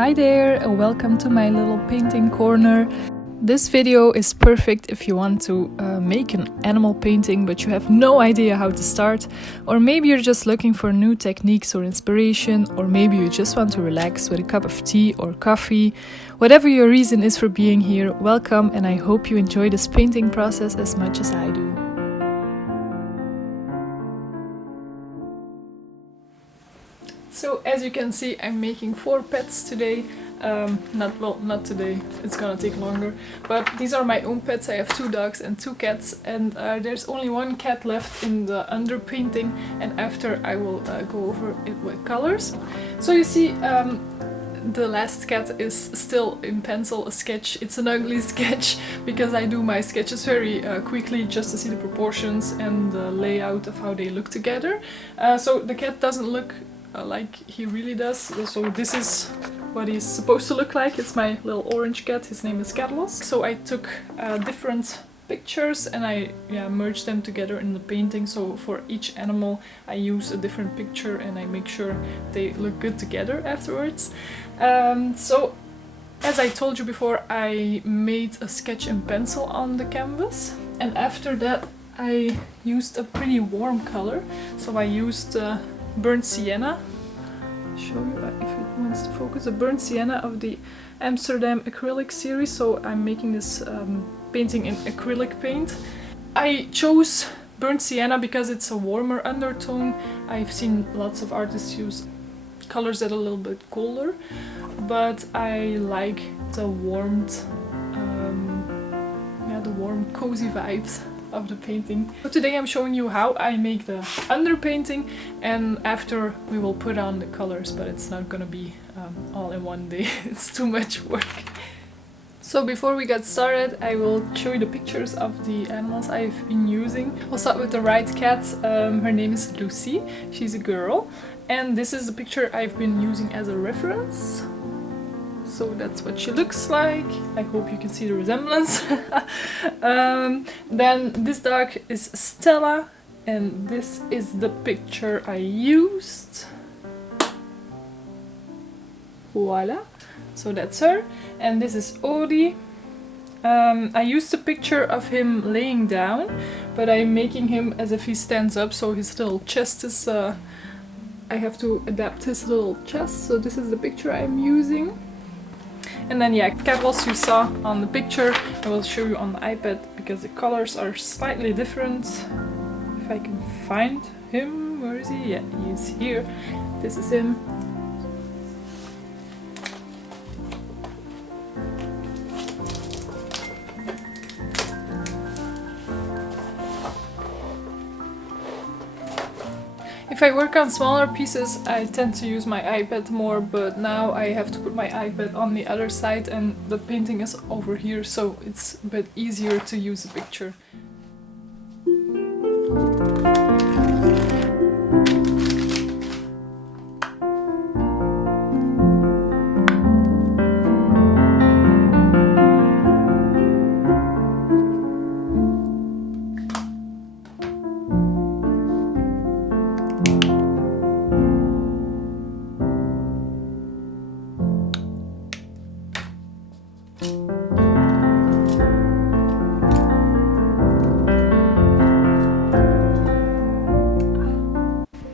Hi there, and welcome to my little painting corner. This video is perfect if you want to make an animal painting but you have no idea how to start, or maybe you're just looking for new techniques or inspiration, or maybe you just want to relax with a cup of tea or coffee. Whatever your reason is for being here, welcome, and I hope you enjoy this painting process as much as I do. So as you can see, I'm making 4 pets today. Not today, it's gonna take longer. But these are my own pets. I have 2 dogs and 2 cats, and there's only 1 cat left in the underpainting, and after I will go over it with colors. So you see, the last cat is still in pencil, a sketch. It's an ugly sketch because I do my sketches very quickly just to see the proportions and the layout of how they look together. So the cat doesn't look like he really does. So this is what he's supposed to look like. It's my little orange cat. His name is Carlos. So I took different pictures and I merged them together in the painting. So for each animal I use a different picture and I make sure they look good together afterwards. So as I told you before, I made a sketch in pencil on the canvas, and after that I used a pretty warm color. So I used burnt sienna. I'll show you if it wants to focus. A burnt sienna of the Amsterdam acrylic series. So I'm making this painting in acrylic paint. I chose burnt sienna because it's a warmer undertone. I've seen lots of artists use colors that are a little bit colder, but I like the warmth, the warm cozy vibes of the painting. So today I'm showing you how I make the underpainting, and after we will put on the colors, but it's not gonna be all in one day. It's too much work. So before we get started, I will show you the pictures of the animals I've been using. We'll start with the right cat. Her name is Lucy. She's a girl, and this is the picture I've been using as a reference. So that's what she looks like. I hope you can see the resemblance. Then this dog is Stella, and this is the picture I used. Voila. So that's her. And this is Odie. I used a picture of him laying down, but I'm making him as if he stands up, so his little chest is... I have to adapt his little chest, so this is the picture I'm using. And then Carlos you saw on the picture, I will show you on the iPad because the colors are slightly different. If I can find him, where is he? Yeah, he's here. This is him. If I work on smaller pieces, I tend to use my iPad more, but now I have to put my iPad on the other side and the painting is over here, so it's a bit easier to use a picture.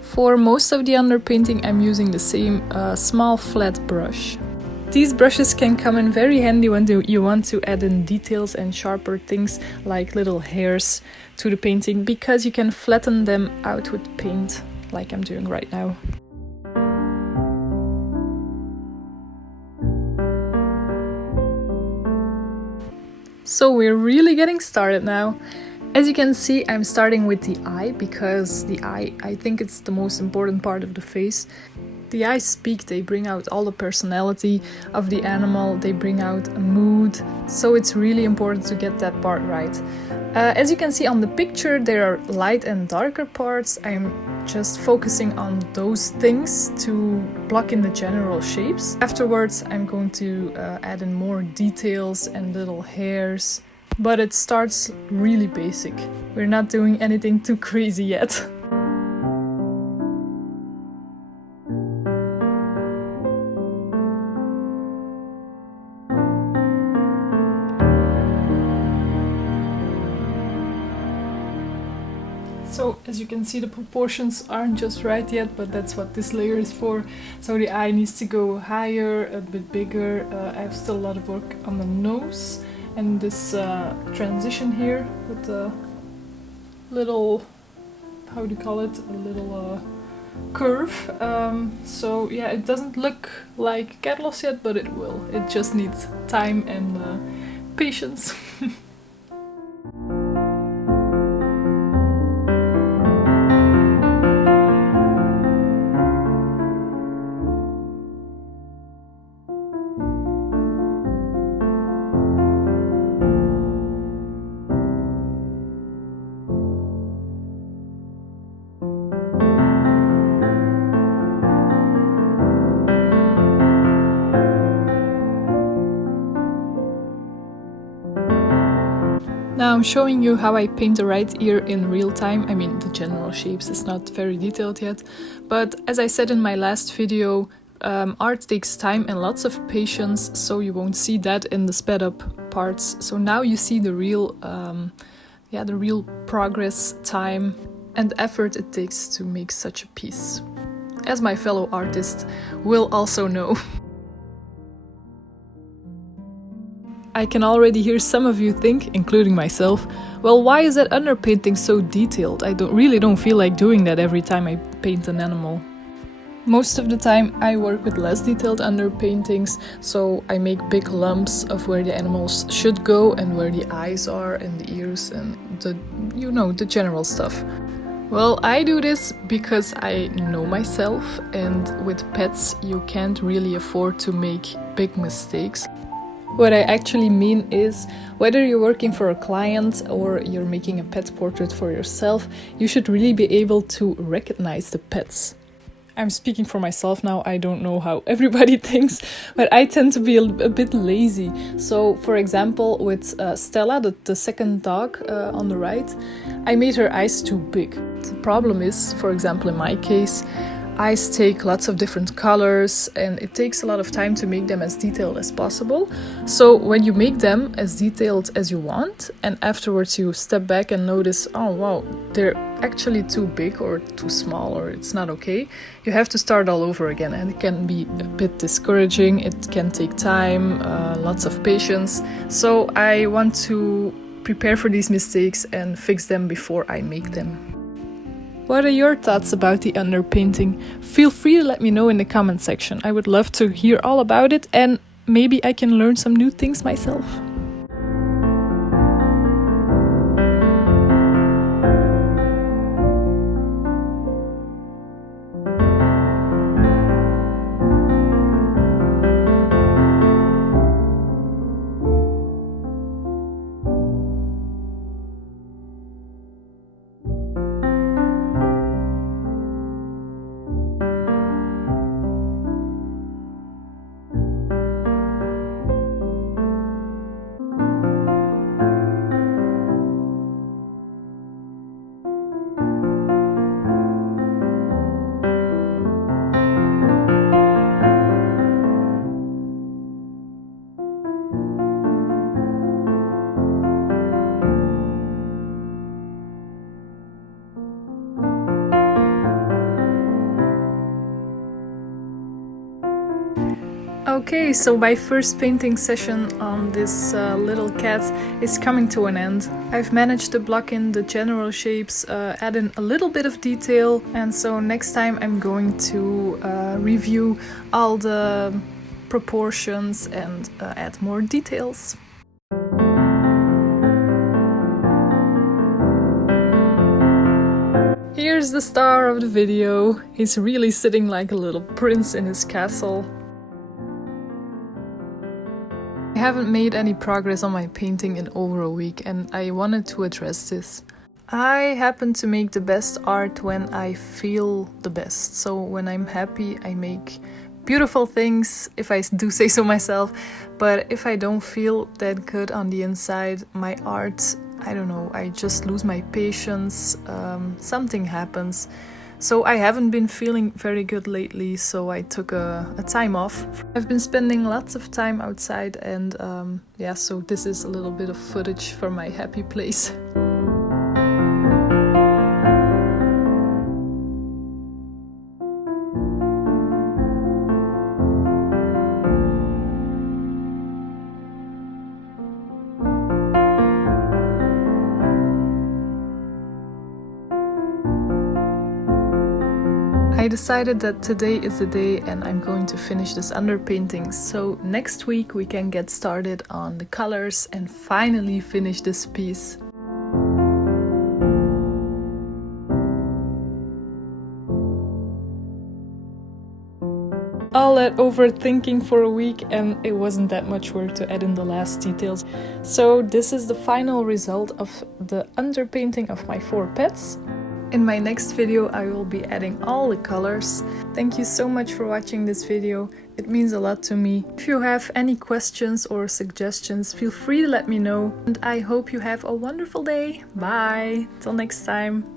For most of the underpainting I'm using the same small flat brush. These brushes can come in very handy when you want to add in details and sharper things like little hairs to the painting, because you can flatten them out with paint like I'm doing right now. So we're really getting started now. As you can see, I'm starting with the eye because the eye, I think it's the most important part of the face. The eyes speak, they bring out all the personality of the animal, they bring out a mood, so it's really important to get that part right. As you can see on the picture, there are light and darker parts. I'm just focusing on those things to block in the general shapes. Afterwards, I'm going to add in more details and little hairs. But it starts really basic. We're not doing anything too crazy yet. So as you can see, the proportions aren't just right yet, but that's what this layer is for. So the eye needs to go higher, a bit bigger. I have still a lot of work on the nose and this transition here with the little, how do you call it, a little curve. So yeah, it doesn't look like cat loss yet, but it will. It just needs time and patience. Now I'm showing you how I paint the right ear in real time. I mean, the general shapes is not very detailed yet, but as I said in my last video, art takes time and lots of patience, so you won't see that in the sped up parts. So now you see the real, the real progress, time and effort it takes to make such a piece, as my fellow artist will also know. I can already hear some of you think, including myself, well, why is that underpainting so detailed? I really don't feel like doing that every time I paint an animal. Most of the time I work with less detailed underpaintings, so I make big lumps of where the animals should go and where the eyes are and the ears and the general stuff. Well, I do this because I know myself, and with pets you can't really afford to make big mistakes. What I actually mean is, whether you're working for a client or you're making a pet portrait for yourself, you should really be able to recognize the pets. I'm speaking for myself now, I don't know how everybody thinks, but I tend to be a bit lazy. So, for example, with Stella, the second dog on the right, I made her eyes too big. The problem is, for example, in my case, eyes take lots of different colors and it takes a lot of time to make them as detailed as possible. So when you make them as detailed as you want and afterwards you step back and notice, oh wow, they're actually too big or too small or it's not okay, you have to start all over again, and it can be a bit discouraging. It can take time, lots of patience. So I want to prepare for these mistakes and fix them before I make them. What are your thoughts about the underpainting? Feel free to let me know in the comment section. I would love to hear all about it and maybe I can learn some new things myself. Okay, so my first painting session on this little cat is coming to an end. I've managed to block in the general shapes, add in a little bit of detail, and so next time I'm going to review all the proportions and add more details. Here's the star of the video. He's really sitting like a little prince in his castle. I haven't made any progress on my painting in over a week and I wanted to address this. I happen to make the best art when I feel the best. So when I'm happy, I make beautiful things, if I do say so myself. But if I don't feel that good on the inside, my art, I don't know, I just lose my patience, something happens. So I haven't been feeling very good lately, so I took a time off. I've been spending lots of time outside and so this is a little bit of footage from my happy place. I decided that today is the day and I'm going to finish this underpainting, so next week we can get started on the colors and finally finish this piece. All that overthinking for a week and it wasn't that much work to add in the last details. So this is the final result of the underpainting of my 4 pets. In my next video I will be adding all the colors. Thank you so much for watching this video. It means a lot to me. If you have any questions or suggestions, feel free to let me know. And I hope you have a wonderful day. Bye! Till next time.